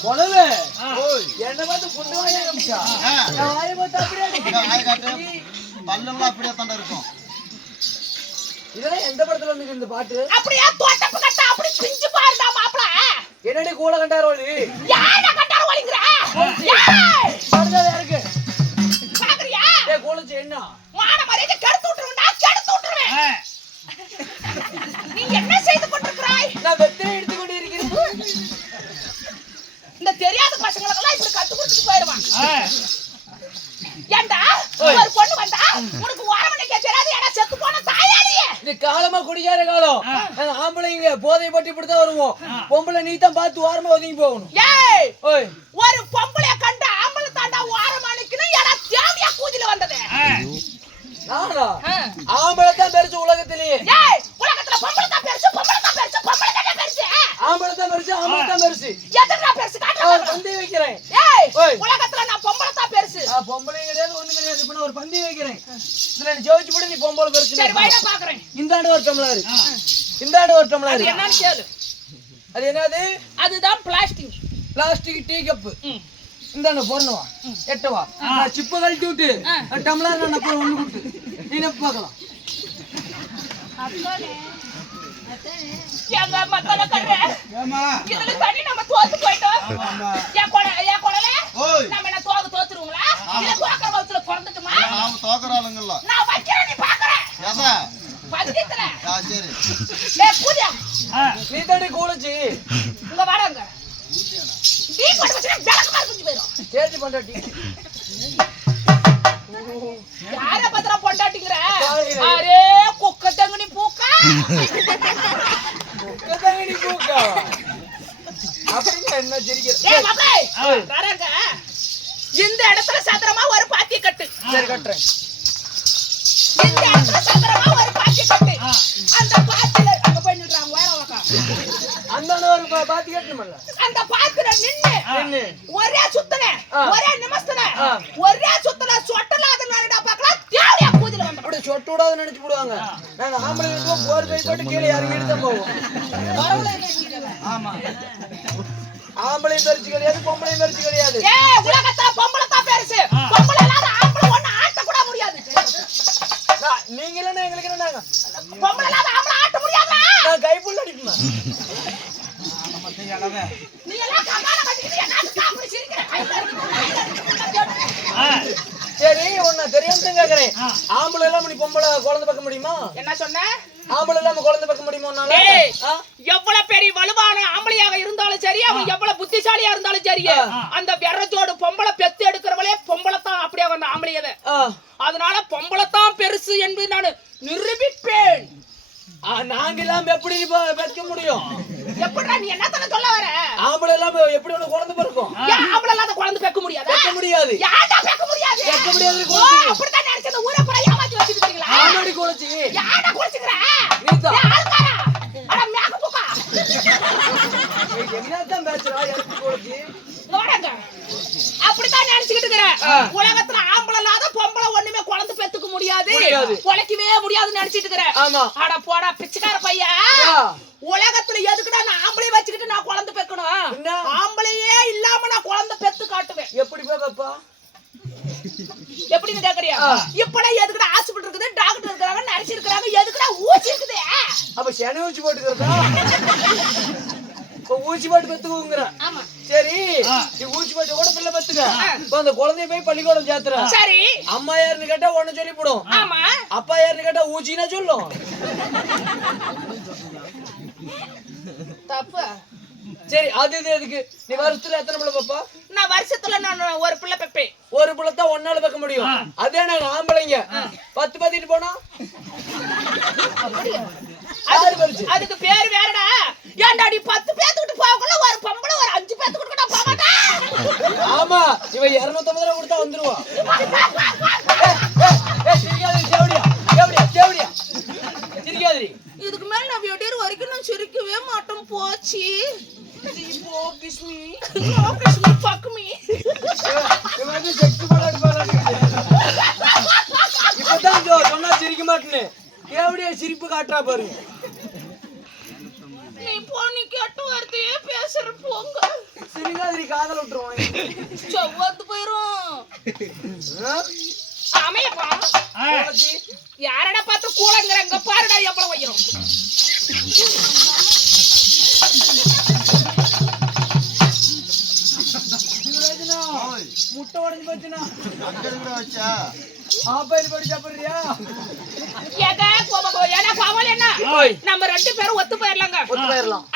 என்ன பார்த்து புண்டு வாயா காமிச்சா ஆ. நான் வாயை பார்த்து அப்படியே இந்த வாய் காட்டு. அடிக்கிறேன். பல்லெல்லாம் அப்படியே தாண்டா இருக்கும். இதெல்லாம் எந்த படத்துல வந்து இந்த பாட்டு? அப்படியே? தோட்டப்பு கட்ட? அப்படி பிஞ்சு பாருடா மாப்பிள. என்னடி கூட கண்டாரோலி யார கட்டார வலிங்கற ஏய் பாடுதா இருக்கு பாக்குறியா? ஏ கோலச்சு என்ன? மான மரியாதை கெடுத்து விட்டுருவேன் நான் கெடுத்து விட்டுருவேன். நீ என்ன செய்து கொண்டிருக்கிறாய்? நான் வெத்தனை எடுத்துக்கொண்டு இருக்கிறேன் இந்த தெரியாத பசங்களுக்கெல்லாம் இப்படி கத்து கொடுத்துட்டு போயிடுவான் ஏண்டா? ஒரு பொண்ணு வந்தா உனக்கு ஓரமணிக்க தெரியாது ஏடா செத்து போன தாயாரியே இது காலமா குடிக்காத காலம். நாங்க ஆம்பளைங்க போதை பட்டு இப்படித்தான் வருவோம். பொம்பளை நீ தான் பார்த்து ஓரமா ஒதுங்கி போகணும். ஏய் ஓய். ஒரு பொம்பளைய கண்ட ஆம்பளை தாண்டா ஓரமணிக்கணும் ஏடா தேவையா கூதில வந்தது? நானா ஆ. ஆம்பளை தான் பெருசு உலகத்திலேயே ஏய் உலகத்துல பொம்பளை தான் பெருசு பொம்பளை தான் பெருசு பொம்பளை தானே பெருசு ஆம்பளை தான் பெருசு ஆம்பளை தான் பெருசு எதுடா பெருசு நான் காட்டுறா ஒரு பந்தி வைக்கிறேன் ஏய் ஓய். உலகத்துல நான் பொம்பளை தான் பெருசு நான் பொம்பளை கிடையாது ஒண்ணு கிடையாது. இப்ப நான் ஒரு பந்தி வைக்கிறேன். இதுல நீ ஜோதிச்சு போடு நீ பொம்பளை பெருசு பாக்குறேன். இந்தாண்டு ஒரு டம்ளர். இந்தாண்டு ஒரு டம்ளர். என்னன்னு கேளு. அது என்னது? அதுதான் பிளாஸ்டிக் பிளாஸ்டிக் டீ கப்பு. இந்தாண்ட போடணுவா எட்டவா நான் சிப்ப கழட்டி விட்டு டம்ளர் நான் அப்புறம் ஒண்ணு கொடுத்து. நீ நப்பு பார்க்கலாம்? எங்க மத்தல கர்ற ஏமா இதுல தண்ணி நம்ம தோத்து போயிட்டோம். ஆமா என் கொட என் கொடல ஓய் நம்ம என்ன தோக்கு தோத்துருவோங்களா இல்ல தோக்கற வகுத்துல பிறந்துட்டுமா? நாம தோக்குற ஆளுங்கல்ல நான் வைக்கிறேன் நீ பாக்குற. எதா? பஞ்சத்துல ஆ சரி. ஏய் பூஜா. நீ தாண்டி கூலச்சு. இங்க வாடாங்க டீ போட்டு வச்சுனா விளக்கு மாதிரி குஞ்சு போயிடும் சேஞ்ச் பண்ற டீ. யார பத்திர பொண்டாட்டிங்கிற காலையில. அரே குக்க தங்கனி பூக்கா. கூக்கா அப்படிங்க என்ன சிரிக்கிற ஏய் மாப்ளே வராங்க இந்த இடத்துல சத்திரமா ஒரு பாத்திய கட்டு சரி கட்டுறேன். இந்த இடத்துல சத்திரமா ஒரு பாத்திய கட்டு அந்த பாத்தியில அங்க போய் நின்றாங்க வேற வாக்கா அந்த ஒரு பாத்தி கட்டணுமல்ல அந்த பாத்திர நின்னு ஒரே சுத்தன. ஒரே நிமஸ்தன. ஒரே சுத்தன சொட்டலாத நாடா பார்க்கலாம் தேவையா பூஜையில வந்த அப்படி சொட்டு விடாத நினைச்சு போடுவாங்க. நாங்க ஆம்பளை போர் போய் போட்டு கீழே இறங்கிட்டு தான் போவோம். ஆமா. ஆம்பளை பறிச்சு கிடையாது பொம்பளை பறிச்சு கிடையாது. ஏ உலகத்துல பொம்பளை தான் பெருசு பொம்பளை இல்லாத ஆம்பளை ஒண்ணு ஆட்ட கூட முடியாது. நீங்க இல்லைன்னா எங்களுக்கு என்ன நாங்க பொம்பளை இல்லாத ஆம்பளை ஆட்ட முடியாதா நான் கைப்புள்ள அடிக்குமா நீ எல்லாம் கமால கட்டிக்கிட்டு என்ன அப்படி சிரிக்கிற சரி உன்னை தெரியாம கேக்குறேன் ஆம்பளை இல்லாம நீ பொம்பளை குழந்தை பார்க்க முடியுமா என்ன சொன்ன ஆம்பளை இல்லாம குழந்தை பார்க்க முடியுமா உன்னால? டேய். ஆ? எவ்வளவு பெரிய வலுவான ஆம்பளையாக இருந்தாலும் சரி அவன் எவ்வளவு புத்திசாலியா இருந்தாலும் சரி அந்த விரஜோடு பொம்பளை பெத்து எடுக்கிறவளே பொம்பளை தான் அப்படியே வந்த. அதனால பொம்பளை தான் பெருசு என்று நான் ஆ, நாங்க இல்லாம எப்படி பெக்க முடியும்? எப்படிடா நீ என்னத்தன சொல்ல வர? ஆம்பளை இல்லாம எப்படி உனக்கு குழந்தை பிறக்கும்? ஆம்பளை இல்லாத குழந்தை பெக்க முடியாதா? பெக்க முடியாது. யாடா பெக்க முடியாது? பெக்க முடியாது, ஓ, குழந்தை. அப்படித்தான் நினைச்சது ஊரை பூரா ஏமாத்தி வச்சிருக்கீங்களா ஆமாடி குழச்சி யாடா குளிச்சுக்கிற? நீதான். ஏய், ஆள்காரா அட மேக்க போக்கா. என்னதான் பேசுறா? எனக்கு குழச்சி இங்க வாடாங்க. அப்படித்தான் நினைச்சுக்கிட்டு இருக்கிறேன் உலகத்துல முடியாது. முடியாது. பொழைக்கவே முடியாதுன்னு நினைச்சிட்டு இருக்கிறேன். ஆமா. அட போடா பிச்சைக்கார பையன். உலகத்துல எதுக்குடா நான் ஆம்பளை வச்சுக்கிட்டு நான் குழந்தை பெக்கணும்? ஆம்பளையே இல்லாம நான் குழந்தை பெத்து காட்டுவேன். எப்படி போய் பாப்பா எப்படின்னு கேக்குறியா? இப்பலாம் எதுக்குடா ஹாஸ்பிட்டல் இருக்குது டாக்டர் இருக்காங்க நர்ஸ் இருக்காங்க எதுக்குடா ஊசி இருக்குது? அப்ப சனி ஊசி போட்டுக்கிறதா? ஊசி போட்டு பெத்துக்குங்கிற. ஆமா. சரி. நீ ஊசி போட்டு கூட பிள்ளை பெத்துக்க அந்த குழந்தைய போய் பள்ளிக்கூடம் சேர்த்துற. சரி. அம்மா யாருன்னு கேட்டா ஒண்ணு சொல்லிவிடும். அப்பா யாருன்னு கேட்டா ஊசினா சொல்லும். தப்பு. சரி அது இது எதுக்கு? நீ வருஷத்துல எத்தனை பிள்ளை பாப்பா நான் வருஷத்துல நான் ஒரு பிள்ளை பெப்பேன் ஒரு பிள்ளை தான் ஒன்னால பார்க்க முடியும். அதே நாங்க ஆம்பளைங்க. பத்து பத்திட்டு போனா? அதுக்கு பேர் வேறடா ஏன்டா நீ பத்து பேத்துக்கிட்டு போகக்குள்ள ஒரு பொம்பளை ஒரு அஞ்சு பேத்துக்கிட்டு கூட போக மாட்டேன் ஆமா இவன் இருநூத்தம்பது ரூபா கொடுத்தா வந்துருவான். இதுக்கு மேல நான் விடியர் வரைக்கும் நான் சிரிக்கவே மாட்டேன் போச்சு. இப்பதான் சொன்னா சிரிக்க மாட்டேன்னு. தேவடியா சிரிப்பு காட்டுறா பாரு. நீ போ நீ கெட்ட வார்த்தையே பேசுற போங்க. சிரிக்காதடி காதல விட்டுருவான் செவ்வத்து போயிரும். அமையப்பா யாரடா பார்த்து கூலங்கிற பாருடா எவ்வளவு வைக்கிறோம் முட்டை உடஞ்சு போச்சுனா அங்க இருக்கிற வச்சா? ஆப்பாயில் படி சாப்பிடுறியா ஏங்க கோபம் ஏன்னா பவல் என்ன நம்ம ரெண்டு பேரும் ஒத்து போயிடலாங்க ஒத்து போயிடலாம்